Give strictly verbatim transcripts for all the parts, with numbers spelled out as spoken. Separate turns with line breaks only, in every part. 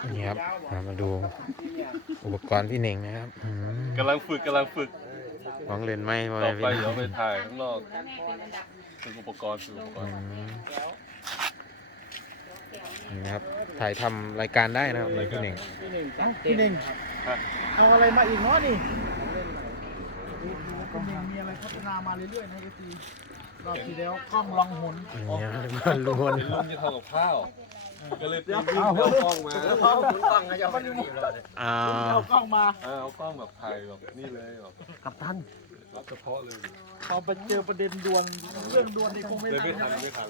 นี่ครับมาดูอุปกรณ์พี่เน่งนะครับ
กำลังฝึกกำลังฝึก
มองเลนไหมต่
อไปเดี๋ยวไปถ่ายข้างนอกฝึกอุปกรณ์ฝึกอุปกรณ์
นี่ครับถ่ายทำรายการได้นะครับพี่เน่ง
พี่เน่งเอาอะไรมาอีกเนาะนี่พี่เน่งมีอะไรพัฒนามาเรื่อยๆนะพี่ตีรอบที่แล้วกล้องลองหน
นี่มันล้วน
ลุงจะทำกับข้าวก็เลยเอากล้องมา
เอากล้องมาจะมันเอากล้องมา
เอากล้องแบบถ่ายแบบนี่เลยแบบ
กับท่าน
รับเฉพาะเลย
พอไปเจอประเด็นด่วนเรื่องด่วนนี่คงไม่
ไม่ทันไม่ทัน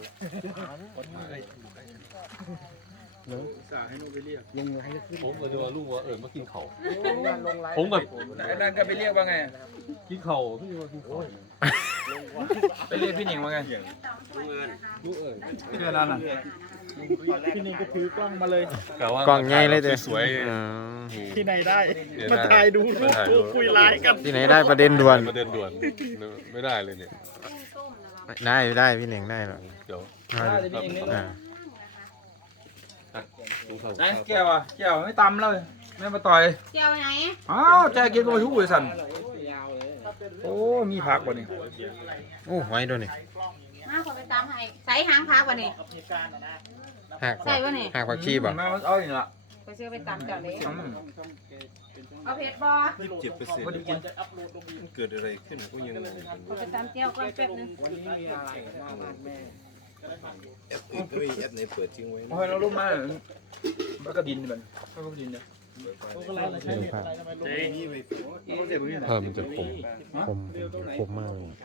เนื้อสาให้โนไปเรียกลงให้ขึ้น
ผมก็จะว่าลูกว่าเออมากินเข่า
ผ
มแบบ
นั่นก็ไปเรียกว่าไง
กินเข่าพี่ว่ากินเข่า
ไปเรียกพี่หนิงว่าไงลูกเอิญลูกเอิญพี่เอิญนั่นน่ะพี่หนิงก็ถือกล้องมาเลย
กล้องใหญ่เลยเด้
สวย
ที่ไหนได้มาถ่ายดูรูปคุยไลฟ์กัน
ที่ไหนได้ประเด็นด่วน
ประเด็นด่วนไม่ได้เลยเนี่ย
ได้ได้พี่เน่งได้หรอ
เดี๋ยว
ไหนแก้วอ่ะแก้วไม่ตำเลยไม่มาต่อย
แก้วไหน
อ้าวแจกินก็มาทุกเลยสันโอ้มีผักบ่นี่
โอ้ไว้ด้วยนี่
มาคนไปตามให้ใส่หางพักวะนี่
หักใส่วะนี่หักผักชีบ่
มาเอาอย่างละ
ไปซื้อไปตามจับเลยเอาเผ็ดบ่
ยี่สิบเจ็ดเปอร์เซ็นต์เกิดอะไรขึ้นก็ยัง
ไปตามเจียวก่อนแป๊บนึง
แอปอื่นก็มีแอปไหนเปิดทิ้งไว้
โอ้ยเราลุ้มมากมันก็ดินมันก็ดินเนี่ย
เพิ่มจะคมคมคมมากเลย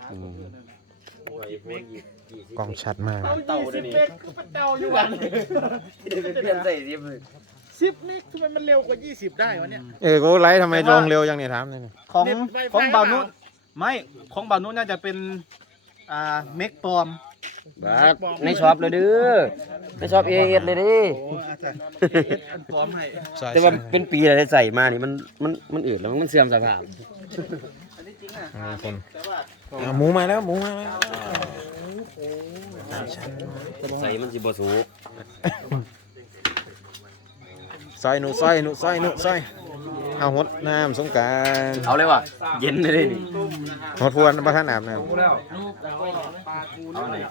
กล้องชัดมาก
เต่าเดี๋ยวนี้เต่าอยู่วันเปลี่ยนใส่สิบสิบนี่ทำไมมันเร็วกว่ายี่สิบได้วะเนี่ย
เออกูไลฟ์ทำไมลงเร็วจังเนี่ยถามเลย
ของของบานุไม่ของบานุน่าจะเป็นอ่าเมกปลอม
ในช็อปเลยดื้อในช็อปเอเอสเลยดิ
พร้อมให้
แต่ว่าเป็นปีอะไรใส่มานี่มันมันมันอืดแล้วมันเสื่อมสภาพ
คนหมูมาแล้วหมูมาแล้ว
ใส่มันสิบ่สู
ซอยหนูซอยหนูซอยหนูซอยเอาหดน้ำสงการ
เอาเลยว่ะเย็นเลยนี่
หดพวนประทานอาบน้ำ
เอาไหน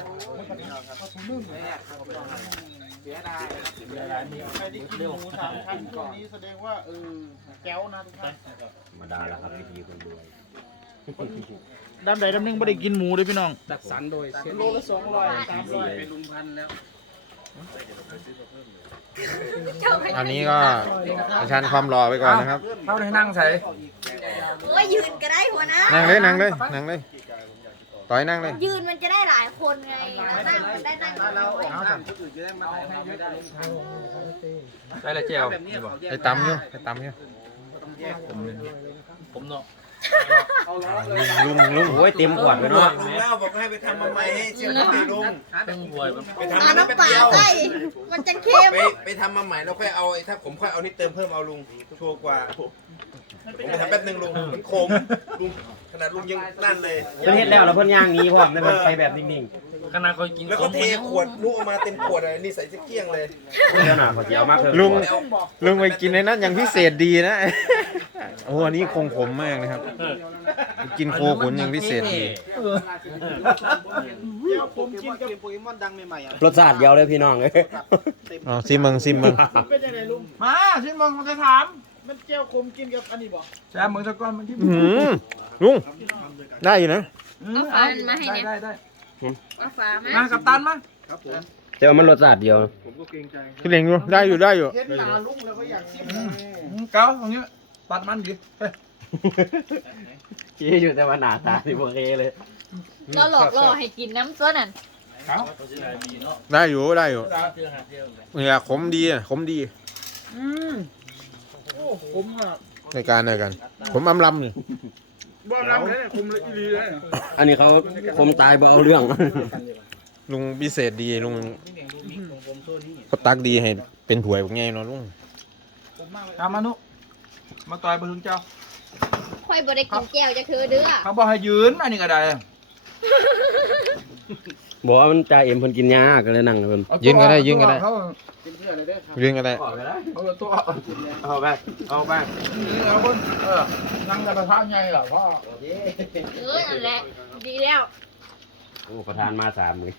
เสียดายใครที่กินหมูสามชั้นช่วงนี้แสดงว่าเออแก้วนะทุกท่าน
มาดาแล้วครับวิธีคนรวย
ดำใดดำหนึ่งไม่ได้กินหมูเลยพี่น้องจัดสรรโดยโลละสองร้อยสามร้อยเป็นลุงพันแล้ว
อันนี้ก็ประชันความรอไปก่อนนะครับ
เข้าในนั่งใส่
โอ้ยยืนก็ได้หัวนะ
นั่งเลยนั่งเลยนั่งเลยต่อยนั่งเลย
ยืนมันจะได้หลายคนไงแล้วนั่งมันได้นั่ง
ได้ละเจียว
ไอ้ตำเนี่ยไอ้ตำเนี่ย
ผมเนาะ
ลุงลุง
โอ้ยเต็มขวดไปเนาะ
ลุงเล่าบอกให้ไปทำมาใหม่ให้เชื่อมให้ลุง
เป็นบวย
ไปทำมา
น้ำปลาใส่มันจะเค็ม
ไปไปทำมาใหม่แล้วค่อยเอาถ้าผมค่อยเอานี่เติมเพิ่มเอาลุงชัวร์กว่าผมไปทำแป๊บนึงลุงมันโคมลุงขนาดลุงยังนั่นเลย
เพิ่นเฮ็ดแล้วแล้วเพิ่นย่างนี้พร้อมแล้วมันไปแบบนิ่ง
ๆขนาดเขากิน
แล้วก็เทขวดลูกออกมาเต็มขวดเลยนี่ใส่เกี้ยงเลย
เดี๋ยวหน่าขอเจียวมากเลย
ลุงลุงไปกินในนั้นอย่างพิเศษดีนะโอ้อันนี้คงขมมากนะครับกินโคขุนอย่างพิเศษดี
รสชาติเดียวเลยพี่น้องเลย
อ๋อซิมมึงซิมมึง
มาซิมมึงจะถามมันเจียวขมกินกับอันนี้บ่แซ่บมึงสักก้อนมันที่
ลุงได้อยู่นะ
เอาฟ้ามาให้เนี่ย
ได้ได้
เอาฟ้ามา
มากับตันมา
ครับผม
แต่ว่ามันรสชาติเดียว
ผมก็เกรงใจ
คือเล่งอยู่ได้อยู่ได้อยู่
เห็นหน้าลุงแล้วก็อยากซิมเก้าตรงนี้ปัดมันดิ
ชี้อยู่แต่ว่าหน้าตาสิโอเคเลย
เราหลอกล่อให้กินน้ำตัวนั่น
ได้อยู่ได้อยู่เนี่ยขมดีอ่ะขมดี
อืมโอ้ขมอ่ะ
ในการในการผมอำลำนี่
บ่อน้ำเลยขมเลยอีหลีเลย
อันนี้เขาขมตายบ่เอาเรื่อง
ลุงพิเศษดีลุงเขาตักดีให้เป็นถ้วยพวกไงเนาะลุง
ตามมานุมาต่อยบนถึงเจ้า
ค่อยบ่ได้กินแก้วจะคือเด้อ
เขาบอกให้ยืนอันนี้ก็ได้
บอกว่ามันจ่าเอ็มเพิ่นกินยาก็เลยนั่งเพิ่น
ยืนก็ได้ยืนก็ได้
กินเพื่อนเลยเด้อครับ
ยืนก็ได้
เอาตัวเอาไปเอาไปเอาคนเออนั่งกระทะใหญ่เหรอพ่อ
เออนั่นแหละดีแล้ว
โอ้ประธานมาสามมื้อ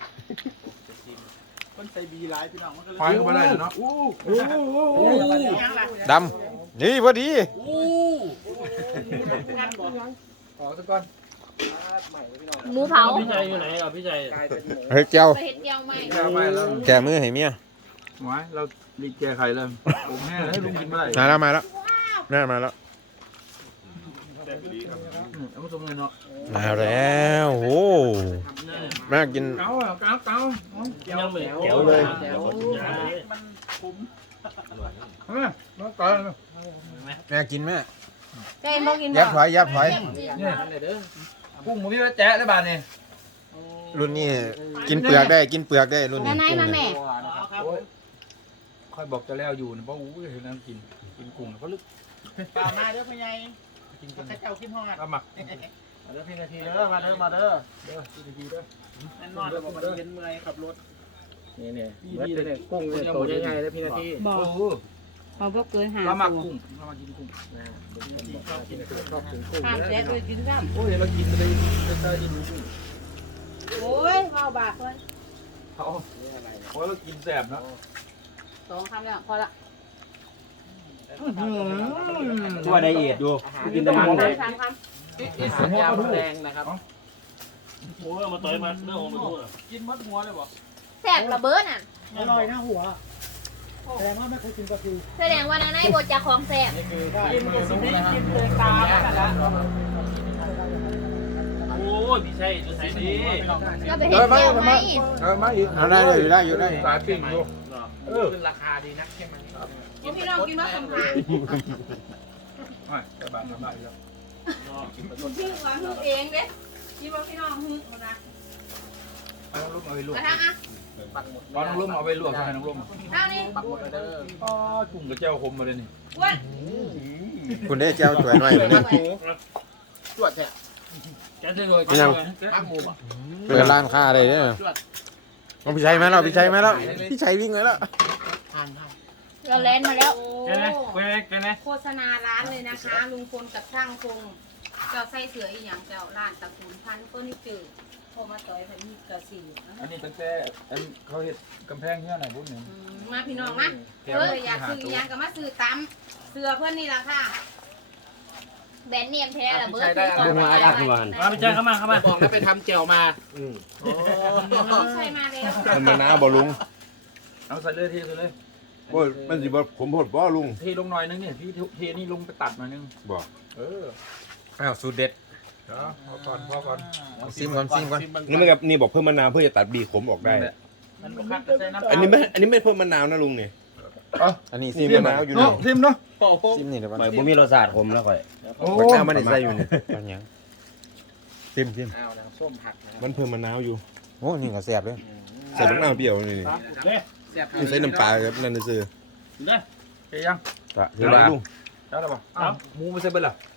คนใส่บีหลายพี่น้องมันก็เลยไปก็บ่ได้เนาะอู้อู้
ดำนี่พอดี
ขอสักก่อน
หมูเผา
พี่ชัยอยู่ไหนอ่ะพี่ชัย
เฮ้ยเจ้า
ไปเห็ดเจียวไหม
เอาไปแล้ว
แกมือให้เมีย
หวายเราดีแกไข่เลยผมแห้ให้ลุงกินไม่ได้
มาแล้วมาแล้วน่ามาแล้ว
เอามาส่งเงินเนาะ
มาแล้วโอ้แม่กิน
เก้าอ่ะเก้าเก้า
ยังไม่
แจ๋วเลยแจ๋ว
เฮ้ยมาก่อน
แม่กินแม่
แกงบอกกิน
ยับถอยยับถอย
เนี่ย
เลยเด้อ
กุ้งมึงนี่ว่าแจ๊ะได้บาทนี่
รุ่นนี้กินเปลือกได้กินเปลือกได้รุ่นนี้
นั่นไหนมาแม่
ค่อยบอกจะแล้วอยู่นะเพราะอู้ยเห็นนั่งกินกินกุ้งเขาลึก
เปล่ามาเด้อพ่อใหญ่ข้าเจ้าคิดฮอด
เอาหมัก
มาเด้อพี่นาทีเด้อมาเด้อมาเด้อ
เด้อดีดีเด้อ
แน่นอนมันเป็นเมื่อยขับรถนี่เนี่ยพี่ดีเลยกุ้งเลยโตใหญ่ๆเลยพี่นาที
บอก
โอ้
เขาบอกเกินหา
เราหมักกุ้งเรามากินกุ้ง
ชอบกินกุ้งชอบกินกุ้ง
ห้ามแซ่บเลยกินซ้
โอ้ยเรากินไปเลยจะได้กินกุ้ง
ำโอ้ยเมาบาปเลย
เขาเพราะเรากินแสบนะ
สองคำแล้วพอละ
ตัวไดเอทดูกิน
ส
แต่มัน
าม
เลย
คำ
อีส
สัญ
หัว
ญา
ก็ดู
แดงนะครับ
โอ้ยมาต่อยมาเรื่องของมันด้วย
กินมัดหัวเลยบ่
แซ่บระเบิดน่ะ
อร่อยนะหัวแสดงว่าไม่เคยกินปลาทู
แสดงว่าในบทจากของแซ่บ
นี่คือกินกับสมิกินเลยตาแล้วละ
โอ้ยพี่ชัยดูใส่ดี
ก็ไปเห็ดเจียวไหม
เออมาอีก
เอาได้อยู่ได้อยู่ได้
สายปิ้งดูเออ
ขึ้นราคาดีนักใช่ไหม
พี่น้องกินมาสองครั้ง
ไม่แต่บาทละบาทแล้ว
พี่หวานฮึกเองเด้พี่บอกพี่น้องฮึกนะ
เอาลูกเอาไปลว
ก
ก
ระทั่งอ่ะ
เอาน้องลุ่มเอาไปลวกให้น้องลุ่ม
ข้าวนี่
ปักหมดเด้อ
อ๋อกุ้งกับเจ้าคมมาเลยนี่
ว้า
คุณได้เจ้าถวยหน่อยคุณได้
จวดแท้
แกจะเลย
ยัง
ปักหมูอ่ะ
เปิดร้านค้าเลยเนี่ยเอาพี่ชัยมาแล้วพี่ชัยมาแล้วพี่ชัยวิ่งมาแล้ว
ทานครับ
เราแลนมาแล้ว
แกนะแกนะแกนะ
โฆษณาร้านเลยนะคะ ลุงพลกับช่างคงเจ้าไส้เสืออีหยังเจ้าร้านตระกูลพันธุ์เฟอร์นิเจอร์โทรมาต่อยพันมีกระสี
อันนี้ตั้งแต่เขาเห็ดกำแพงเนี่ยไหนพวกนี้
มาพี่น้องนะเอออยากซื้ออีหยังก็มาซื้อตามเสือเพื่อนนี่ละค่ะแบรนด์เนียมแท้ละเบอร์ซื้อก่อน
มาพี่ชัยเข้ามาเข้ามา
บอกแล้วไปทำเจียวมา
พี่ชัยมาแล้ว
มันมาน้าบ่ลุง
เอาใส่เลยเทใส่เลย
โอ้ยมันสิบ่ผมโพดบ่ลุง
เทลงหน่อยนึงเนี่ยพี่เทนี่ลงไปตัดหน่อยนึง
บ่
เออ
อ้าวสูตรเด็ด
เดี๋ยวพอก่อนพอก่อน
ซิมก่อนซิมก่อน
นี่มันกับนี่บอกเพิ่มมะนาวเพื่อจะตัดบีขมออกได้
มันก็คักใส่น้ำ
อันนี้ไม่อันนี้ไม่เพิ่มมะนาวนะลุงนี่
อันนี้
นี่
ซิม
มะ
มะนาน
าว วอยู่
เนาะ
นี่
ทิมเนาะ
ซิมนี่เดี๋ยวก่อน
ข่อยบ่มีรสชาติขมแล้วข่อย
โอ้
มะนาวมันได้ใส่อยู่นี่
ตอนยังซิมซิม
อ้าวนะส้มผักนะ
มันเพิ่มมะนาวอยู่
โอ้นี่ก็แซ่บเลย
ใส่มะนาวเปรี้ยวนี่
เด้
แซ่บ
นี่ใส่น้ำปลาครับนั่นซื่อ
เด้
เทยัง
ก็
ๆ
ถือว่า
ลุง
เจ้าหรือเปล่าอ้าวหมูไม่ใส่เบิ้ลล่ะ